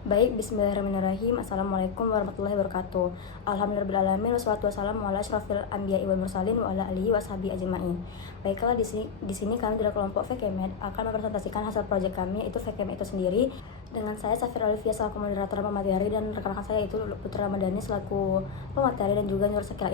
Baik, bismillahirrahmanirrahim. Assalamualaikum warahmatullahi wabarakatuh. Alhamdulillahirabbil wassalatu wassalamu ala asyrofil anbiya'i wal mursalin wa ala alihi washabihi ajmain. Baiklah, di sini kami dari kelompok VKMed akan mempresentasikan hasil proyek kami, yaitu VKMed itu sendiri, dengan saya Safira Olivia selaku moderator pemateri dan rekan-rekan saya yaitu Putra Ramadhani selaku pemateri dan juga Nur Sakila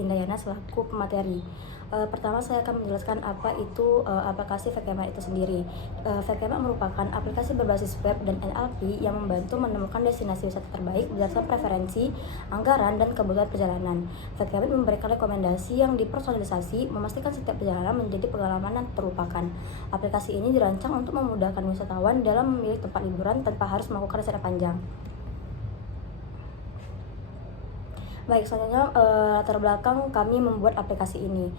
Indayana selaku pemateri. Pertama saya akan menjelaskan apa itu aplikasi VKMed itu sendiri. VKMed merupakan aplikasi berbasis web dan NLP yang membantu menemukan destinasi wisata terbaik berdasarkan preferensi, anggaran, dan kebutuhan perjalanan. VKMed memberikan rekomendasi yang dipersonalisasi, memastikan setiap perjalanan menjadi pengalaman yang terlupakan. Aplikasi ini dirancang untuk memudahkan wisatawan dalam memilih tempat liburan tanpa harus melakukan riset panjang. Baik, selanjutnya latar belakang kami membuat aplikasi ini.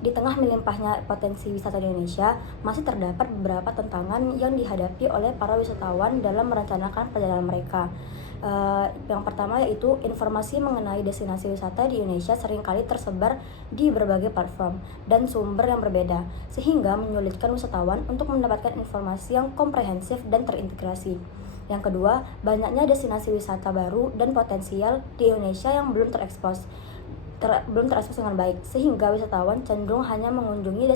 Di tengah melimpahnya potensi wisata di Indonesia, masih terdapat beberapa tantangan yang dihadapi oleh para wisatawan dalam merencanakan perjalanan mereka. Yang pertama yaitu informasi mengenai destinasi wisata di Indonesia seringkali tersebar di berbagai platform dan sumber yang berbeda, sehingga menyulitkan wisatawan untuk mendapatkan informasi yang komprehensif dan terintegrasi. Yang kedua, banyaknya destinasi wisata baru dan potensial di Indonesia yang belum terekspos dengan baik, sehingga wisatawan cenderung hanya mengunjungi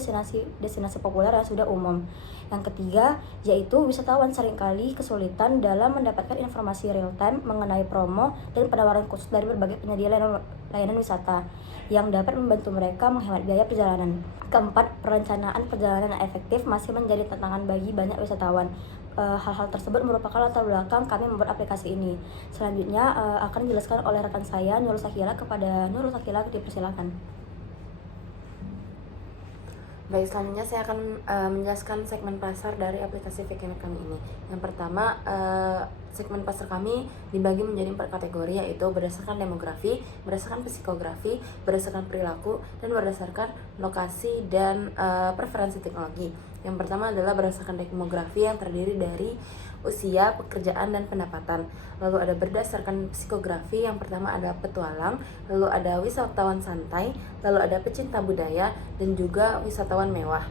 destinasi populer yang sudah umum. Yang ketiga, yaitu wisatawan seringkali kesulitan dalam mendapatkan informasi real time mengenai promo dan penawaran khusus dari berbagai penyedia layanan wisata yang dapat membantu mereka menghemat biaya perjalanan. Keempat, perencanaan perjalanan yang efektif masih menjadi tantangan bagi banyak wisatawan. Hal-hal tersebut merupakan latar belakang kami membuat aplikasi ini. Selanjutnya akan dijelaskan oleh rekan saya Nurul Sakila. Kepada Nurul Sakila dipersilakan. Baik, selanjutnya saya akan menjelaskan segmen pasar dari aplikasi VKMed kami ini. Yang pertama, segmen pasar kami dibagi menjadi 4 kategori, yaitu berdasarkan demografi, berdasarkan psikografi, berdasarkan perilaku, dan berdasarkan lokasi dan preferensi teknologi. Yang pertama adalah berdasarkan demografi yang terdiri dari usia, pekerjaan, dan pendapatan. Lalu ada berdasarkan psikografi, yang pertama ada petualang, lalu ada wisatawan santai, lalu ada pecinta budaya, dan juga wisatawan mewah.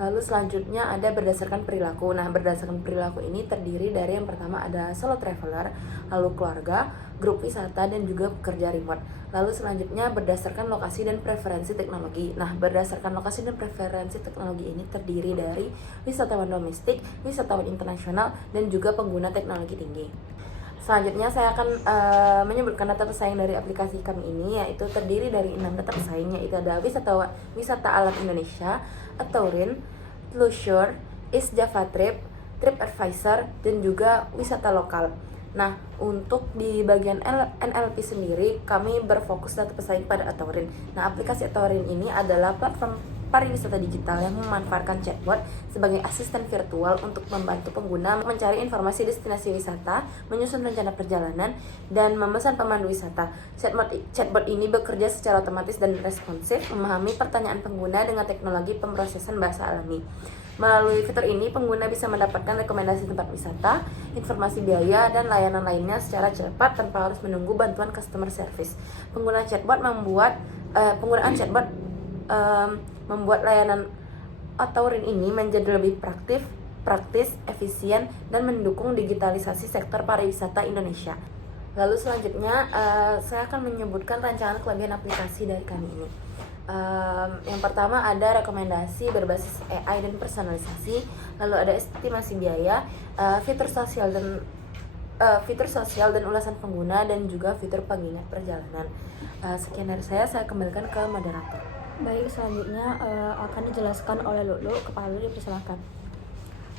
Lalu selanjutnya ada berdasarkan perilaku. Nah, berdasarkan perilaku ini terdiri dari yang pertama ada solo traveler, lalu keluarga, grup wisata, dan juga pekerja remote. Lalu selanjutnya berdasarkan lokasi dan preferensi teknologi. Nah, berdasarkan lokasi dan preferensi teknologi ini terdiri dari wisatawan domestik, wisatawan internasional, dan juga pengguna teknologi tinggi. Selanjutnya saya akan menyebutkan data pesaing dari aplikasi kami ini, yaitu terdiri dari 6 data pesaing, yaitu ada wisata alam Indonesia, Ataurin, Plusure, East Java Trip, TripAdvisor, dan juga wisata lokal. Nah, untuk di bagian NLP sendiri, kami berfokus data pesaing pada Ataurin. Nah, aplikasi Ataurin ini adalah platform pariwisata digital yang memanfaatkan chatbot sebagai asisten virtual untuk membantu pengguna mencari informasi destinasi wisata, menyusun rencana perjalanan, dan memesan pemandu wisata. Chatbot ini bekerja secara otomatis dan responsif, memahami pertanyaan pengguna dengan teknologi pemrosesan bahasa alami. Melalui fitur ini, pengguna bisa mendapatkan rekomendasi tempat wisata, informasi biaya, dan layanan lainnya secara cepat tanpa harus menunggu bantuan customer service. Penggunaan chatbot membuat layanan Ataurin ini menjadi lebih praktis, efisien, dan mendukung digitalisasi sektor pariwisata Indonesia. Lalu selanjutnya saya akan menyebutkan rancangan kelebihan aplikasi dari kami ini. Yang pertama ada rekomendasi berbasis AI dan personalisasi, lalu ada estimasi biaya, fitur sosial dan ulasan pengguna, dan juga fitur pengingat perjalanan. Sekian dari saya kembalikan ke moderator. Baik, selanjutnya akan dijelaskan oleh Lulu. Kepada Lulu dipersilakan.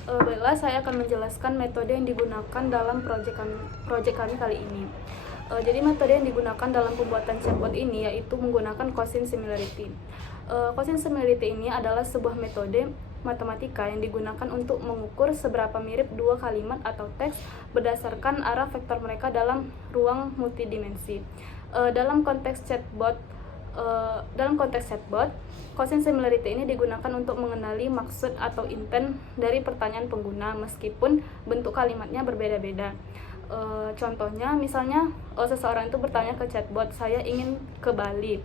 Baiklah, saya akan menjelaskan metode yang digunakan dalam proyek kami kali ini. Jadi metode yang digunakan dalam pembuatan chatbot ini yaitu menggunakan Quotient Similarity. Quotient Similarity ini adalah sebuah metode matematika yang digunakan untuk mengukur seberapa mirip dua kalimat atau teks berdasarkan arah vektor mereka dalam ruang multidimensi. Dalam konteks chatbot, Quotient Similarity ini digunakan untuk mengenali maksud atau intent dari pertanyaan pengguna meskipun bentuk kalimatnya berbeda-beda. Contohnya, misalnya seseorang itu bertanya ke chatbot, saya ingin ke Bali,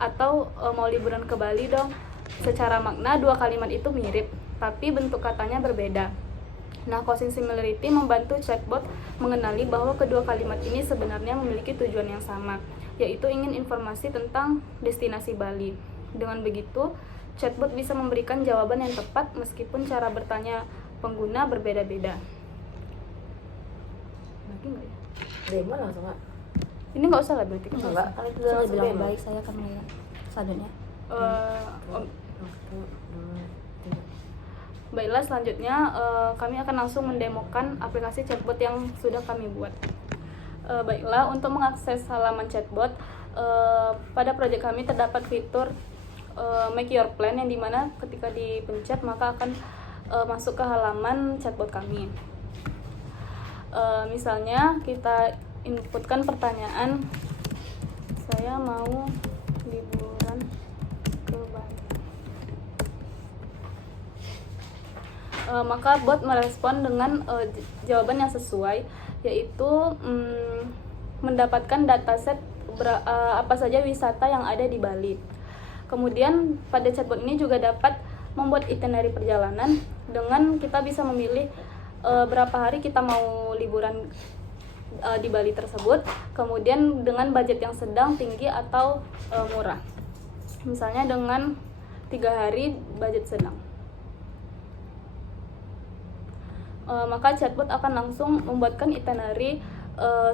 atau mau liburan ke Bali dong. Secara makna dua kalimat itu mirip, tapi bentuk katanya berbeda. Nah, causing similarity membantu chatbot mengenali bahwa kedua kalimat ini sebenarnya memiliki tujuan yang sama, yaitu ingin informasi tentang destinasi Bali. Dengan begitu, chatbot bisa memberikan jawaban yang tepat meskipun cara bertanya pengguna berbeda-beda. Lagi nggak ya? Demo langsung Kak. Ini nggak usah lah berarti. Enggak, kan itu udah Sudah langsung bilang demo. baik, saya akan mulai selanjutnya. Eh, 1, 2, 3. Baiklah, selanjutnya kami akan langsung mendemokan aplikasi chatbot yang sudah kami buat. Baiklah, untuk mengakses halaman chatbot, pada proyek kami terdapat fitur Make Your Plan, yang dimana ketika dipencet maka akan masuk ke halaman chatbot kami. Misalnya kita inputkan pertanyaan, saya mau liburan ke Bali. Maka bot merespon dengan jawaban yang sesuai, yaitu mendapatkan dataset apa saja wisata yang ada di Bali. Kemudian pada chatbot ini juga dapat membuat itinerary perjalanan dengan kita bisa memilih berapa hari kita mau liburan di Bali tersebut, kemudian dengan budget yang sedang, tinggi, atau murah. Misalnya dengan 3 hari budget sedang. Maka chatbot akan langsung membuatkan itinerary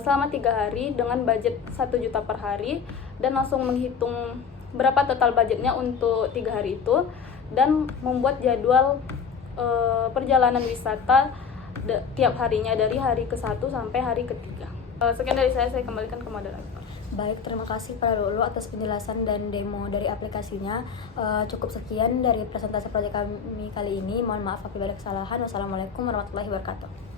selama 3 hari dengan budget 1 juta per hari, dan langsung menghitung berapa total budgetnya untuk 3 hari itu, dan membuat jadwal perjalanan wisata tiap harinya dari hari ke-1 sampai hari ke-3. Sekian dari saya kembalikan ke moderator. Baik, terima kasih pada Lulu atas penjelasan dan demo dari aplikasinya. Cukup sekian dari presentasi proyek kami kali ini. Mohon maaf apabila ada kesalahan. Wassalamualaikum warahmatullahi wabarakatuh.